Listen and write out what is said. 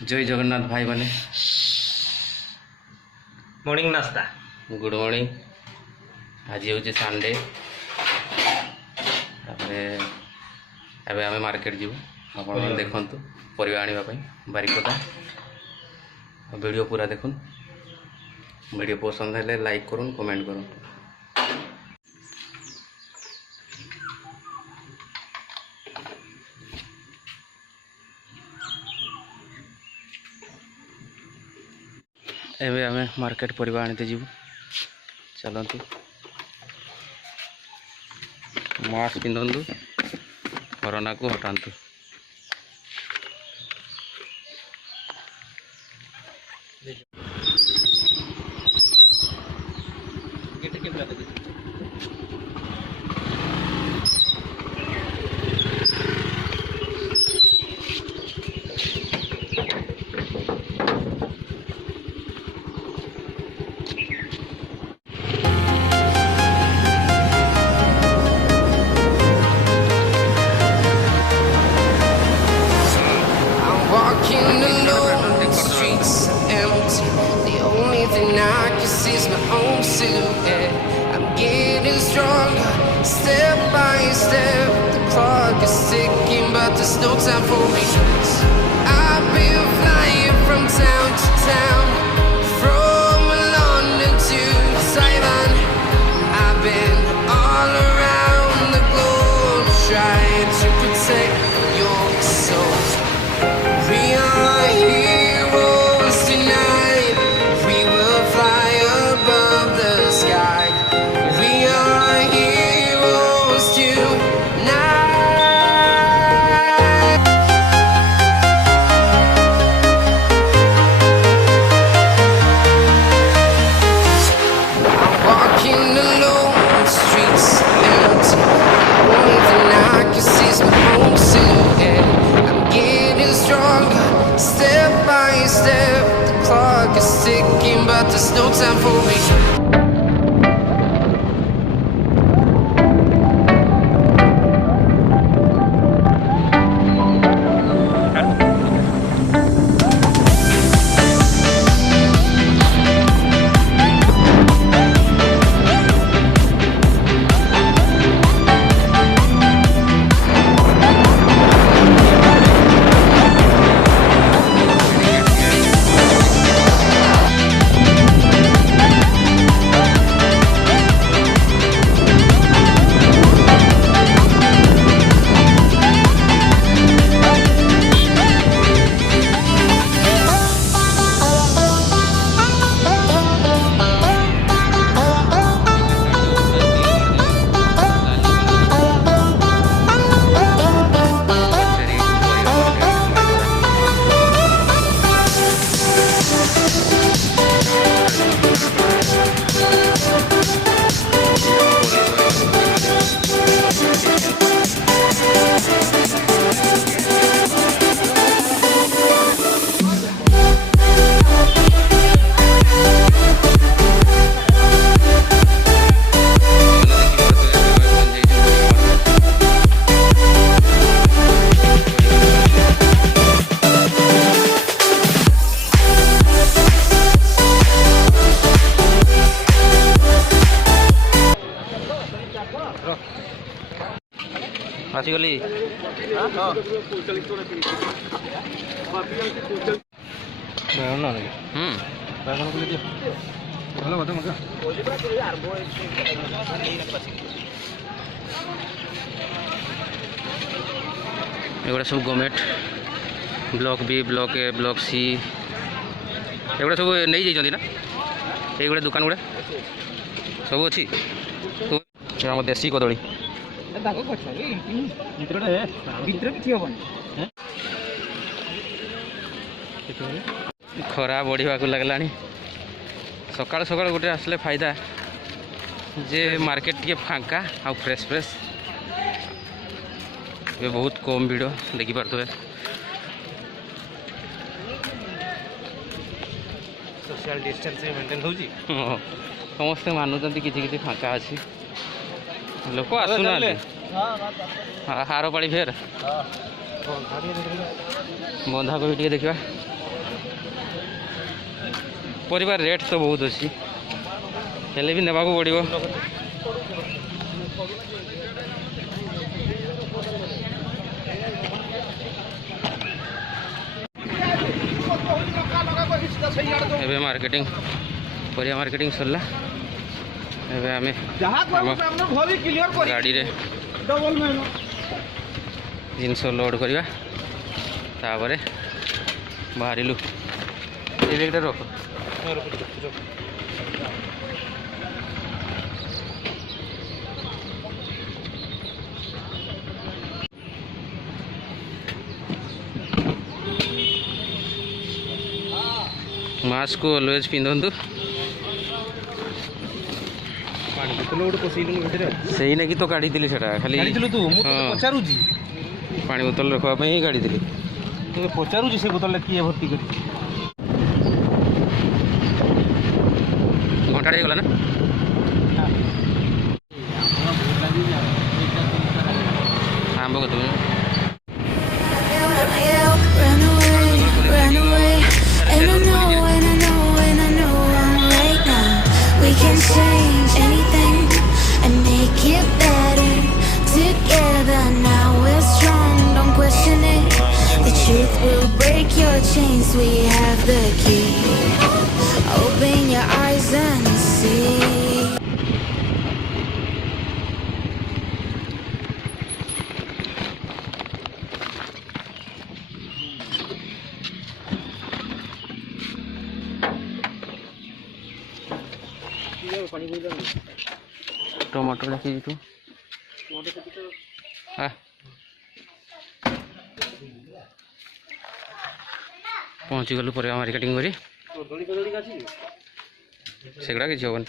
जय जगन्नाथ भाई माने मॉर्निंग नाश्ता गुड मॉर्निंग। आज हूँ संडे आम मार्केट जीव आप देखु परिवा आने बारिपदा वीडियो पूरा देखुन। वीडियो पसंद है लाइक करूँ कमेंट करूँ। एवं आम मार्केट परिवा आनते जीव चलतु। मास्क पिंधु कोरोना को हटातु। I'm getting stronger, step by step. The clock is ticking, but there's no time for me. I've been flying from town to town, from London to Taiwan. I've been all around the globe, trying to protect your soul. We are heroes tonight. We will fly above the sky. We are heroes tonight. I'm walking alone, the streets empty. The only thing I can see is my own silhouette. I'm getting stronger, step by step. The clock is ticking, but there's no time for me. आसीगली एगुड़ा सब government block B block A block C एगुड़ा सब नहीं जाइए ना ये दुकान गुड़ा सब अच्छी तो आम देसी कदली खरा बढ़ा लगला सकाल सकाल गोटे आसले फायदा जे मार्केट टे फांका आ फ्रेश फ्रेश ये बहुत कम भीड़ देखिपे सोशल डिस्टेंस मेंटेन हो समस्ते मानुंट कि फांका अच्छी लोक आसुना हार पाड़ी फेर बंधा कोबी देखा ପରିବା ରେଟ୍ ତ ବହୁତ ଅଛି, ହେଲେ ବି ନେବାକୁ ପଡ଼ିବ। ଏବେ ମାର୍କେଟିଂ ପରିବା ମାର୍କେଟିଂ ସରିଲା। ଏବେ ଆମେ ଗାଡ଼ିରେ ଜିନିଷ ଲୋଡ଼ କରିବା, ତାପରେ ବାହାରିଲୁ। ଏ ବେଗଟା ରଖ। ମାସ୍କ ଅଲୱେଜ୍ ପିନ୍ଧନ୍ତୁ। ପାଣି ବୋତଲ ଗୋଟେ ପଶେଇଲୁନି ଭିତରେ। ସେଇ ନାକି ତ କାଢ଼ିଥିଲି ସେଟା ଖାଲି। କାଢିଥିଲୁ ତୁ? ମୁଁ ତତେ ପଚାରୁଛି। ପାଣି ବୋତଲ ରଖିବା ପାଇଁ ହିଁ କାଢ଼ିଥିଲି। ତତେ ପଚାରୁଛି ସେ ବୋତଲରେ କିଏ ଭର୍ତ୍ତି କରିଛି। ଘଣ୍ଟାଟେ ହେଇଗଲା ନା? ଆମ୍ବ କେତେ? Run away, and I know, and I know, and I know I'm right now. We can change anything and make it better together. Now we're strong, don't question it. The truth will break your chains. We have the key. Open your eyes and see. Tomato ଦେଖିଛୁ? ପହଞ୍ଚିଗଲୁ ପରିବା marketing କରି। ସେଗୁଡ଼ା କିଛି ହେବନି।